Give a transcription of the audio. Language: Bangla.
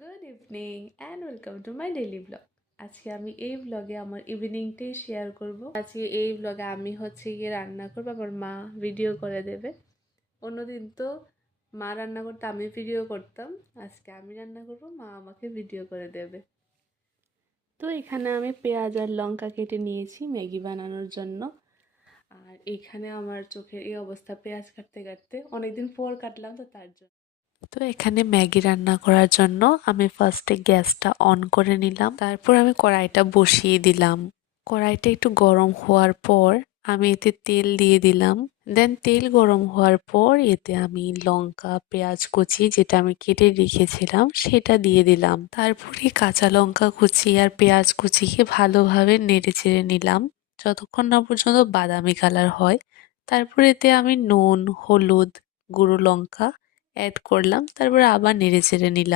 Good evening and welcome to my daily blog. আজকে আমি এই ব্লগে আমার ইভিনিংটাই শেয়ার করব। আজকে এই ব্লগে আমি গিয়ে রান্না করবো, আমার মা ভিডিও করে দেবে। অন্যদিন তো মা রান্না করতে আমি ভিডিও করতাম, আজকে আমি রান্না করব, মা আমাকে ভিডিও করে দেবে। তো এখানে আমি পেঁয়াজ আর লঙ্কা কেটে নিয়েছি ম্যাগি বানানোর জন্য। আর এখানে আমার চোখের এই অবস্থা পেঁয়াজ কাটতে কাটতে, অনেকদিন পর কাটলাম তো তার জন্য। তো এখানে ম্যাগি রান্না করার জন্য আমি ফার্স্টে গ্যাসটা অন করে নিলাম, তারপর আমি কড়াইটা বসিয়ে দিলাম। কড়াইটা একটু গরম হওয়ার পর আমি এতে তেল দিয়ে দিলাম। দেন তেল গরম হওয়ার পর এতে আমি লঙ্কা পেঁয়াজ কুচি যেটা আমি কেটে রেখেছিলাম সেটা দিয়ে দিলাম। তারপরে কাঁচা লঙ্কা কুচি আর পেঁয়াজ কুচিকে ভালোভাবে নেড়ে চেড়ে নিলাম যতক্ষণ না পর্যন্ত বাদামি কালার হয়। তারপর এতে আমি নুন হলুদ গুঁড়ো লঙ্কা অ্যাড করলাম, তারপরে আবার নেড়ে চেড়ে নিলাম।